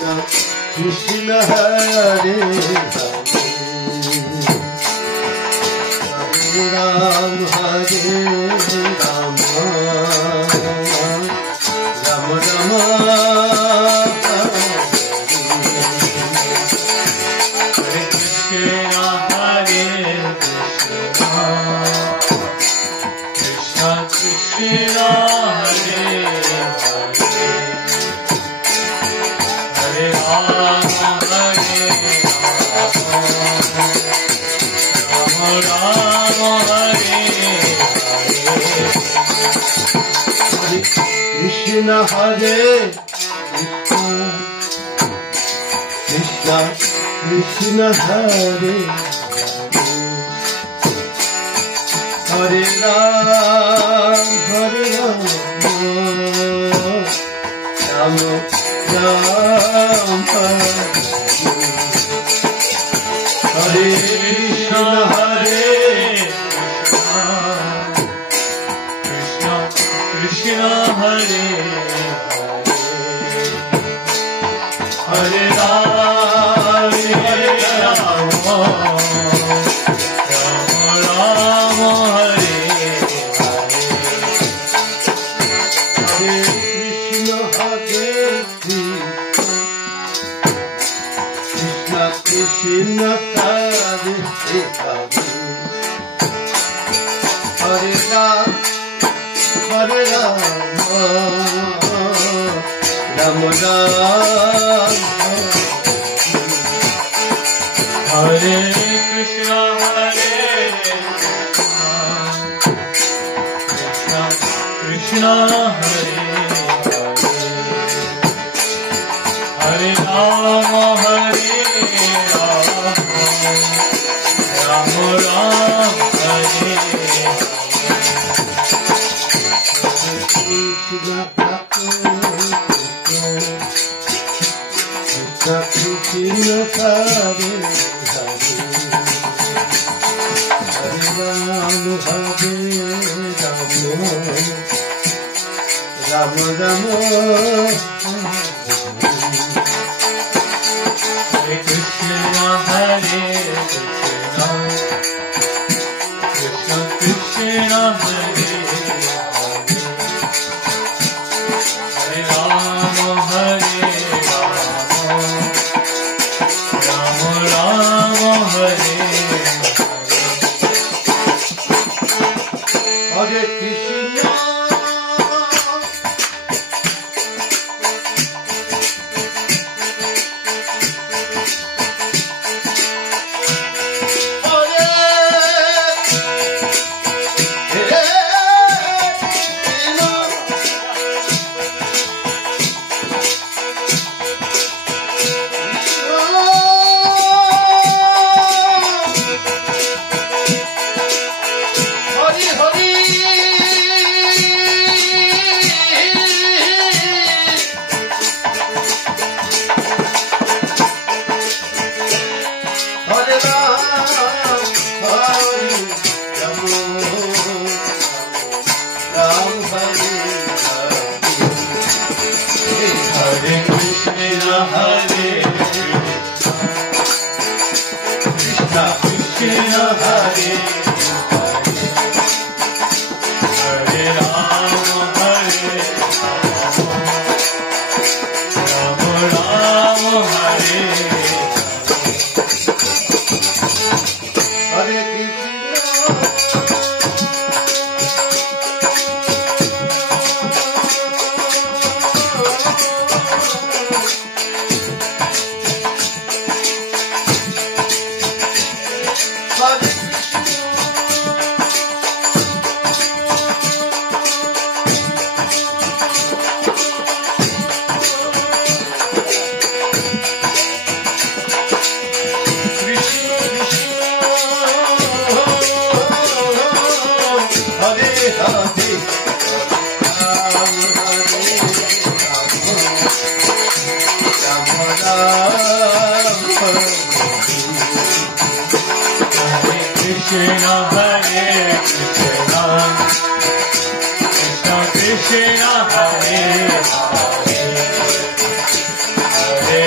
Krishna Hare Hare Ram Hare Ram Ram Rama Hare Krishna Hare Krishna Krishna Hare Hare Ram Hare Ram Hare Krishna Hare Krishna Krishna Hare Hare Ram Hare Ram Ram Ram Hare Krishna Hare Krishna Krishna Hare Hare Ram Hare Ram Ram Hare Hare Krishna Hare Krishna Krishna Hare Hare Ram Hare Ram Ram Ram Hare Krishna Hare Krishna Krishna Hare Hare Ram Hare Ram Ram Hare Krishna Hare Hare Ram Hare Ram Ram Hare Krishna Hare Krishna Krishna Hare Hare Ram Hare Ram Ram Hare Hare Krishna Krishna Hare Hare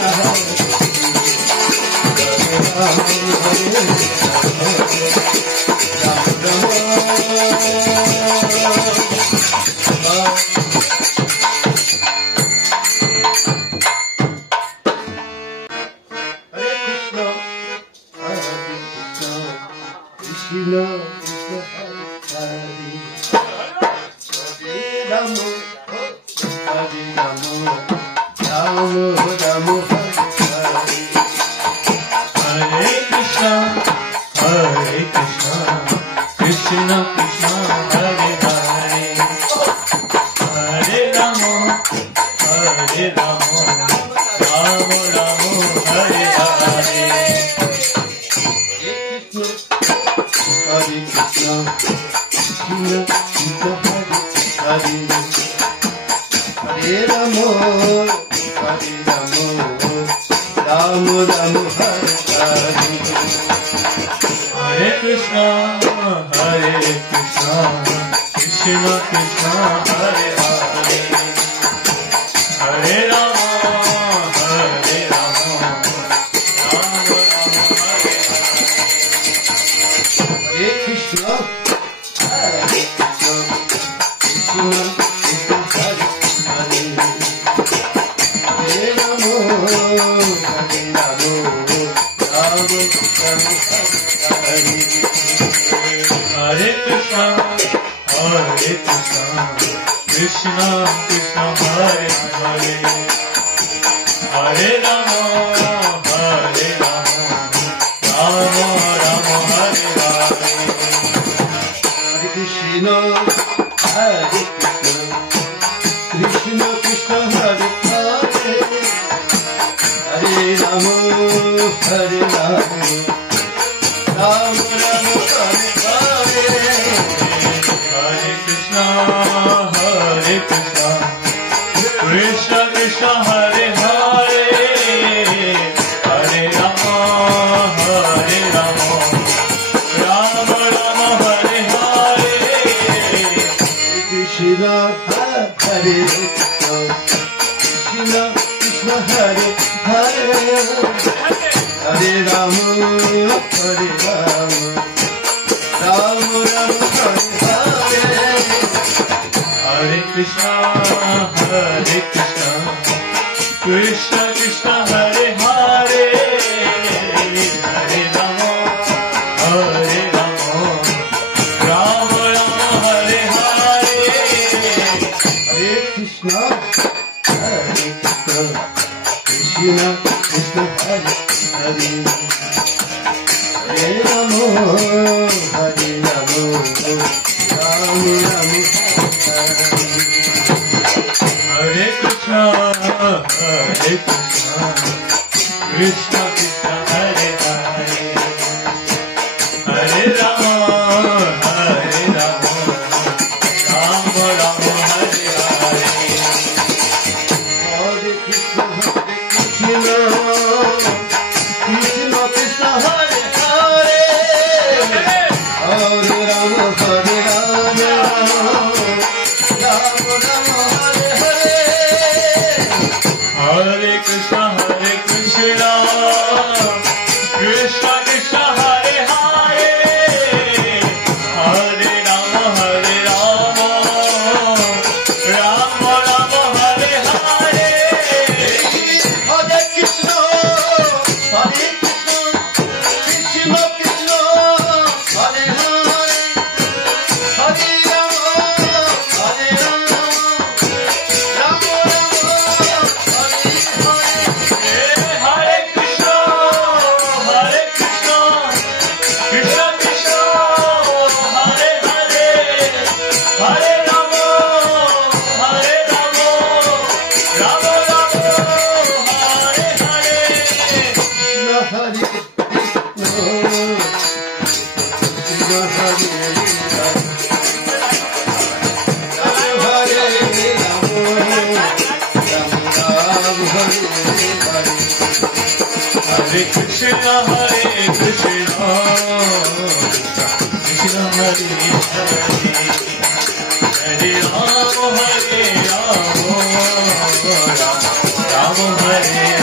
Hare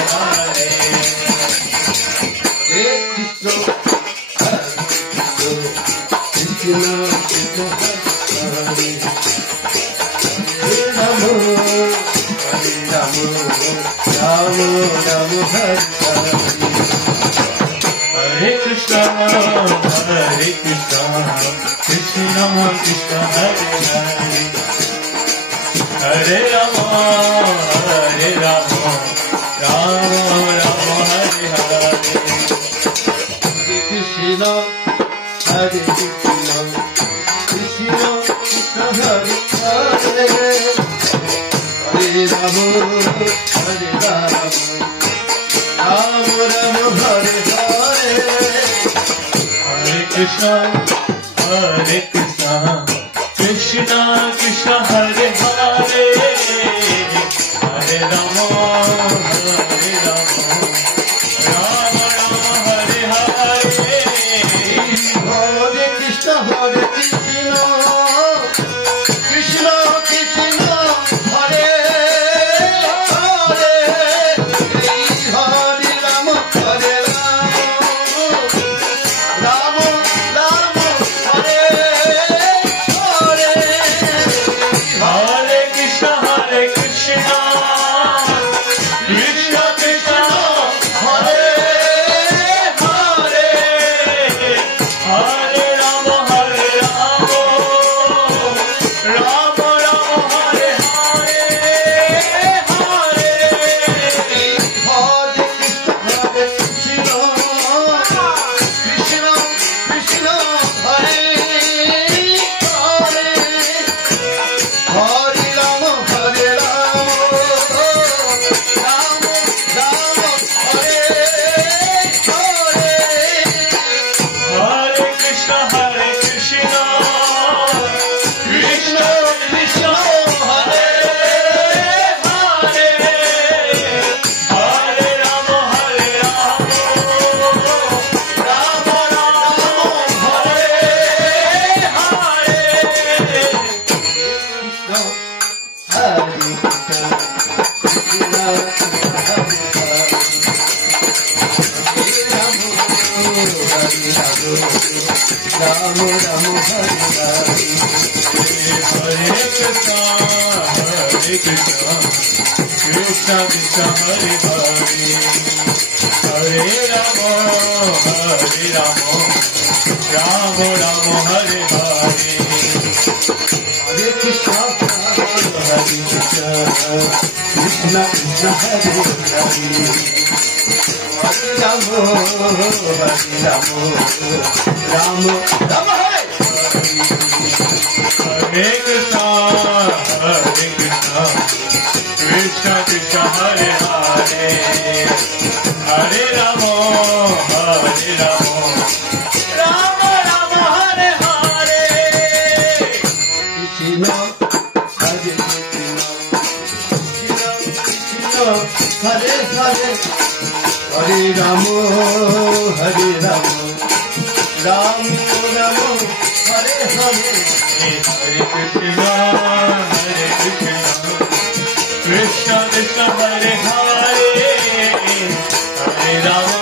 Hare Hare Krishna, Krishna Krishna Hare Hare, Hare Rama, Rama Rama Hare Hare. Krishna, Hare Krishna, Krishna Krishna Hare Hare, Hare Rama, Hare Rama, Rama Rama Hare Hare. Hare Krishna, Krishna Krishna Hare Hare, Hare Rama, Rama Rama Hare Hare. Hare Krishna, Krishna Krishna Hare Hare, Hare Rama, Hare Rama, Rama Hare Hare. Hare Krishna, Krishna Krishna Hare Hare, Hare Rama, Rama Rama Hare Hare. Hare Krishna, Krishna Krishna Hare Hare, Hare Rama, Rama Rama Hare Krishna Krishna Hare Hare, Hare Rama, Rama Rama Hare Hare. Hare Krishna, Krishna Krishna Hare Hare, Hare Rama, Rama Rama Hare. Hare Krishna, Krishna Krishna Hare Hare, Hare Rama, Rama Rama Hare Hare. Krishna, Hare Krishna, Krishna Krishna Hare Hare, Hare Rama, Rama Rama Hare Hare. Hare Krishna, Krishna Krishna Hare Hare, Hare Rama,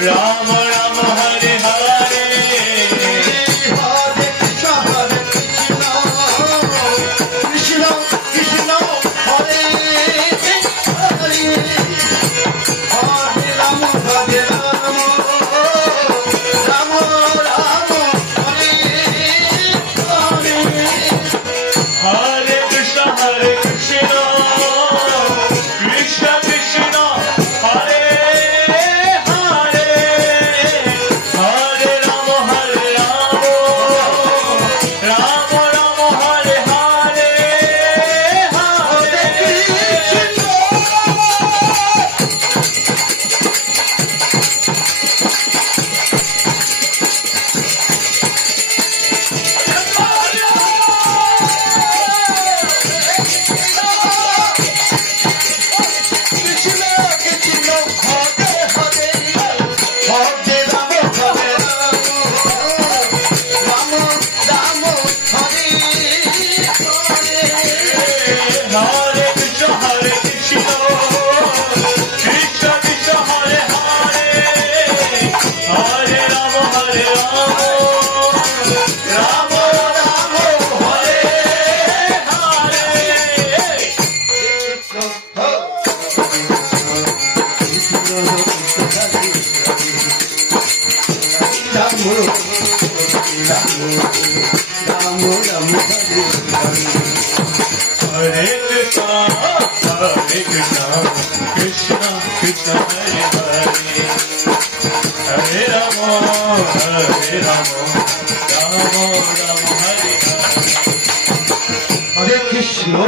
Rama Rama Hare Hare. Hare Krishna, Krishna Krishna Hare Hare, Hare Rama, Rama Rama Hare Hare. Hare Krishna, Krishna Hare Krishna, Krishna Krishna Hare Hare, Hare Rama, Rama Rama Hare Hare. Hare Krishna,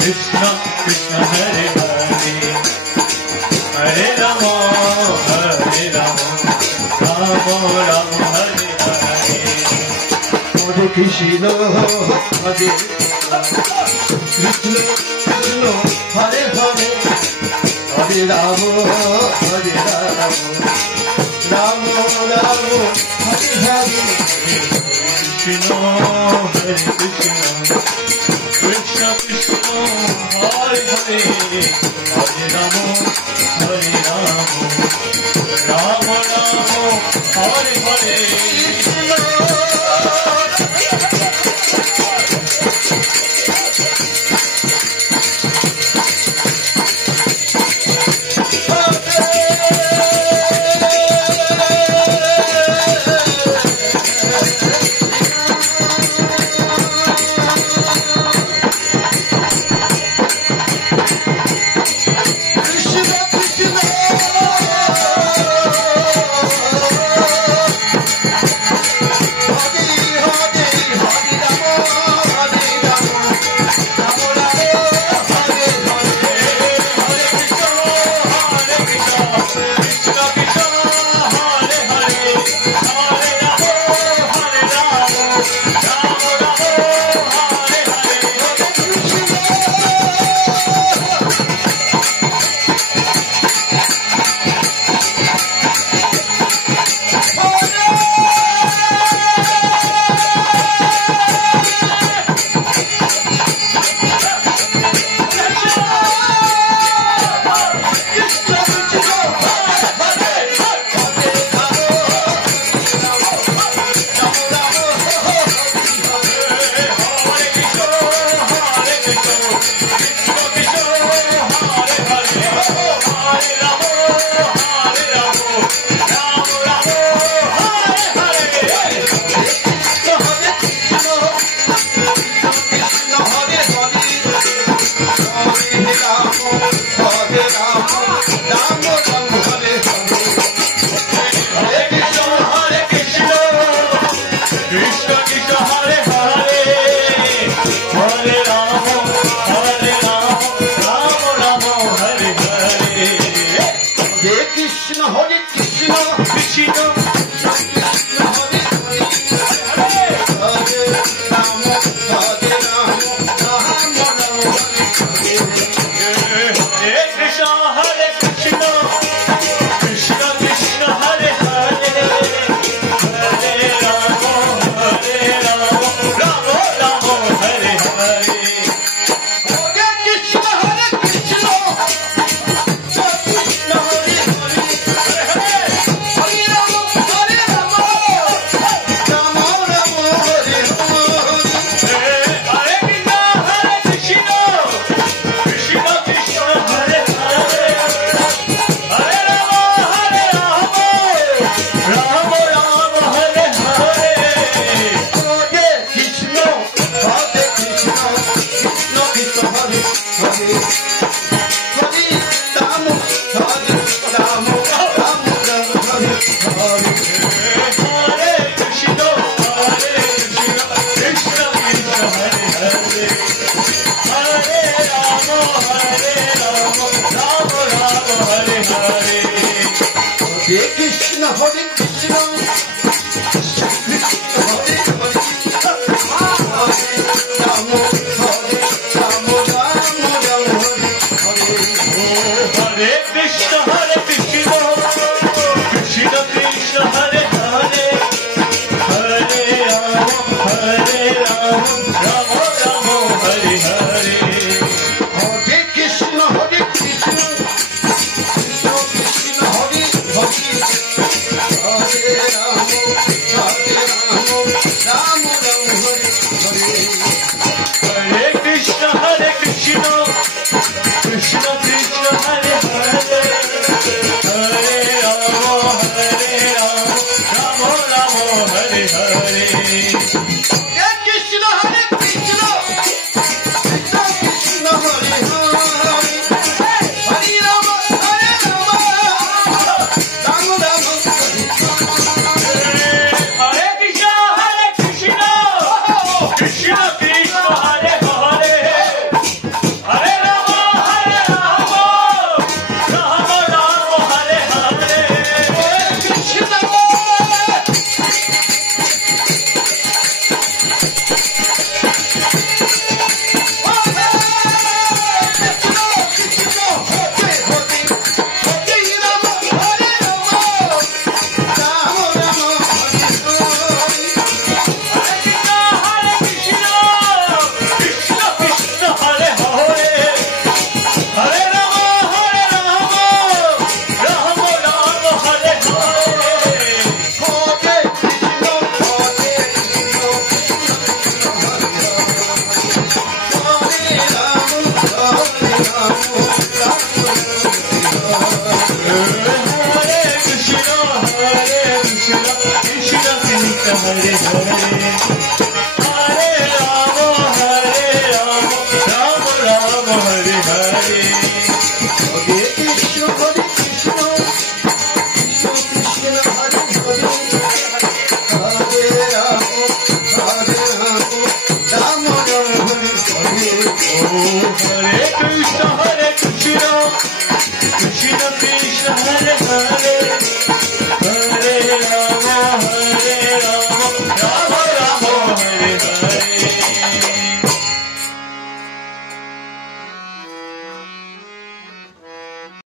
Krishna Krishna Hare Hare, Hare Rama, Rama Rama Hare Hare. Hare Krishna, Krishna Krishna Hare Hare, Hare Rama, Rama Rama Hare Hare. Hare Krishna, Krishna Krishna Hare Hare, Hare Rama, Rama Rama Hare Hare. Krishna, Hare Krishna, Krishna Krishna, Hare Hare, Hare Rama, Rama Rama, Hare Hare. Hare Hare Rama Rama Hare Hare Hare Krishna